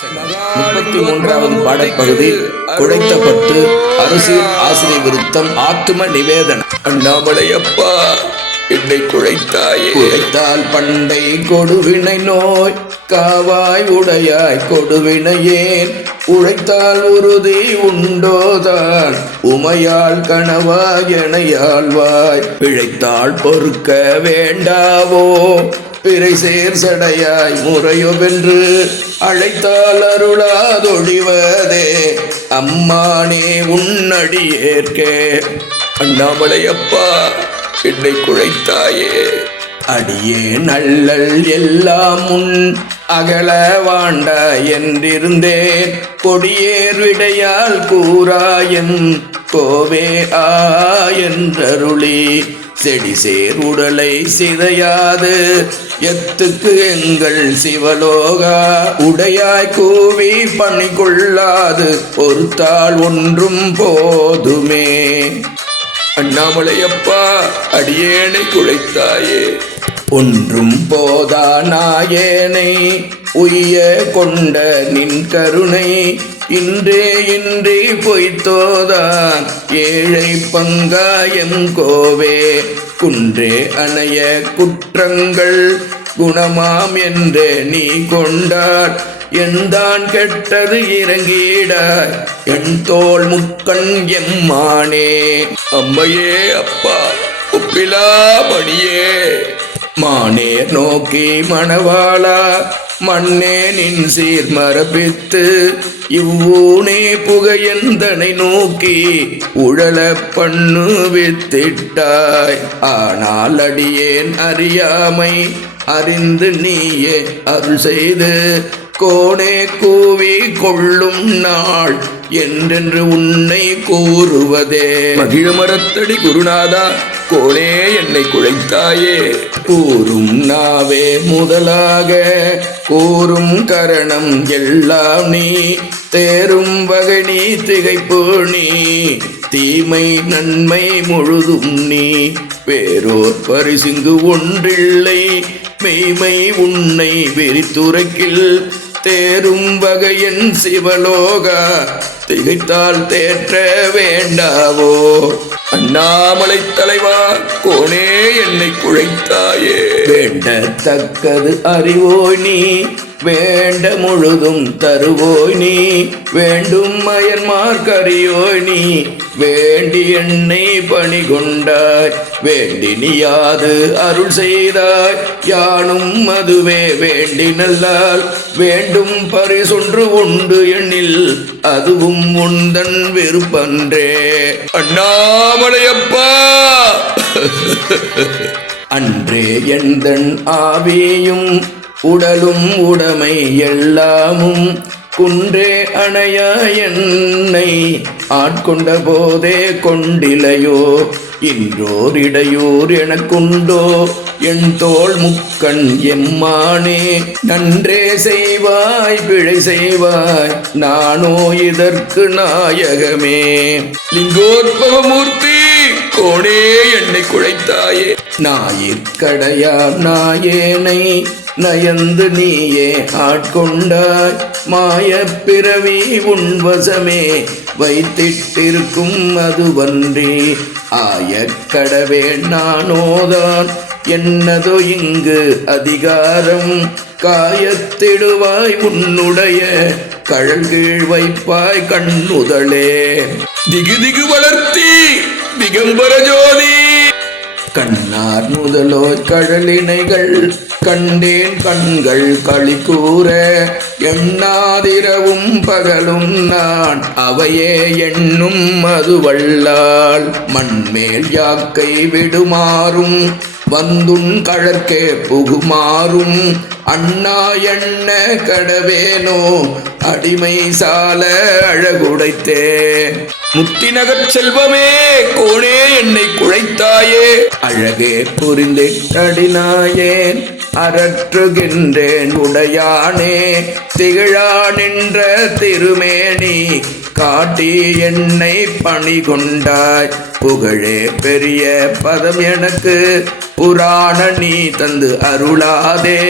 33வது பாடற்பகுதி குழைத்தப்பட்டு அரசியல் ஆசிரிய விருத்தம் ஆத்தும நிவேதன. அண்ணாமலையப்பா, என்னை குழைத்தாயே. குழைத்தால் பண்டை கொடுவினை நோய் காவாய் உடையாய் கொடுவினையேன் உழைத்தால் உறுதி உண்டோதான் உமையால் கனவாய் எனையாழ்வாய் பிழைத்தால் பொறுக்க வேண்டாவோ பிறை சேர் சடையாய் முறையொவென்று அழைத்தால் அருளாதொழிவதே அம்மானே உன்னடியேற்கே. அண்ணாமலையப்பா, என்னை குழைத்தாயே. அடியே நல்லல் எல்லாம் முன் அகல வாண்டா என்றிருந்தேன் கொடியேர் விடையால் கூறாயன் கோவே ஆ என்றருளி செடி சேர் உடலை சிதையாது எத்துக்கு எங்கள் சிவலோகா உடையாய் கூவி பணி கொள்ளாது பொறுத்தால் ஒன்றும் போதுமே. அண்ணாமலையப்பா, அடியேனை குழைத்தாயே. ஒன்றும் போதா நாயேனை உய்ய கொண்ட நின் கருணை இன்றே இன்றி பொய்த்தோதான் ஏழை பங்காயம் கோவே குன்றே அணைய குற்றங்கள் குணமாம் என்றே நீ கொண்டார் எந்தான் கெட்டது இறங்கிடாய் என் தோல் முக்கண் எம்மானே. அம்மையே அப்பா, உப்பிலா மணியே மானே நோக்கி மணவாளா மண்ணே நின் சீர் மரபித்து இவ்வூனே புகையந்தனை நோக்கி உழல பண்ணு வித்திட்டாய். ஆனால் அடியேன் அறியாமை அறிந்து நீயே அருள் செய்து கோடே கூவி கொள்ளும் நாள் என்றென்று உன்னை கூறுவதே. மகிழமரத்தடி குருநாதா, கோடே என்னை குழைத்தாயே. கூறும் நாவே முதலாக கூறும் கரணம் எல்லாம் நீ தேரும் வகை நீ திகைப்பு நீ தீமை நன்மை முழுதும் நீ வேறோர் பரிசிங்கு ஒன்றில்லை மெய்மை உன்னை விரித்துரைக்கில் தேரும் வகையன் சிவலோகா திகைத்தால் தேற்ற வேண்டாவோ. அண்ணாமலை தலைவா, கோனே என்னை குழைத்தாயே. வேண்டத்தக்கது அறிவோய் நீ வேண்ட முழுதும் தருவோய் நீ வேண்டும் மயன்மார்க்கரியோய் நீ வேண்டி என்னை பணி கொண்டாய் வேண்டி நீயாது அருள் செய்தாய் யானும் அதுவே வேண்டி நல்லால் வேண்டும் பரிசொன்று உண்டு எண்ணில் அதுவும் உந்தன் விருப்பன்றே. அண்ணாமலையப்பா, அன்றே எந்தன் ஆவியும் உடலும் உடைமை எல்லாமும் குன்றே அணையா என்னை ஆட்கொண்ட போதே கொண்டிலையோ இன்றோர் இடையூர் எனக்குண்டோ என் தோள் முக்கண் எம்மானே. நன்றே செய்வாய் பிழை செய்வாய் நானோ இதற்கு நாயகமே. லிங்கோத்பவமூர்த்தி, கோடே என்னை குழைத்தாயே. நாயிற்கடையா நாயேனை நயந்து நீயே ஆட்கொண்டாய் மாய பிறவி உன்வசமே வைத்திட்டிருக்கும் அதுவன்றி ஆய கடவேன் நானோதான் என்னதோ இங்கு அதிகாரம் காயத்திடுவாய் உன்னுடைய கழல் கீழ் வைப்பாய் கண்ணுதலே. திகு திகு வளர்த்தி திகம்பர ஜோதி கண்ணார் முதலோய் கழலினைகள் கண்டேன் கண்கள் களி கூற எண்ணாதிரவும் பகலும் நான் அவையே எண்ணும் அதுவல்லால் மண்மேல் யாக்கை விடுமாறும் வந்துன் கழற்கே புகுமாறும் அண்ணா எண்ண கடவேனோ அடிமை சால அழகுடைத்தே. முத்திநகர் செல்வமே, கோணே என்னை குழைத்தாயே. அழகே புரிந்திட்டடினாயேன் அரற்றுகின்றேன் உடையானே திகழா நின்ற திருமேனி காட்டி என்னை பணி கொண்டாய் புகழே பெரிய பதம் எனக்கு புராண நீ தந்து அருளாதே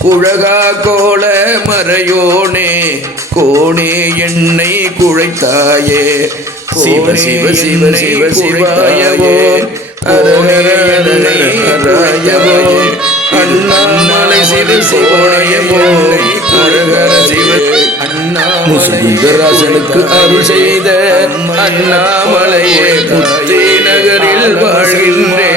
குழகா கோல மறையோனே கோணே என்னை குழைத்தாயே சிவ சிவ சிவ சிவ சிவாயவோ அரகரயவோ அண்ணாமலை சிவ சிவாயவோ அரகர சிவ முசுகுந்தராசனுக்கு அருள் செய்த அண்ணாமலையே முத்தே நகரில் வாழ்கின்றேன்.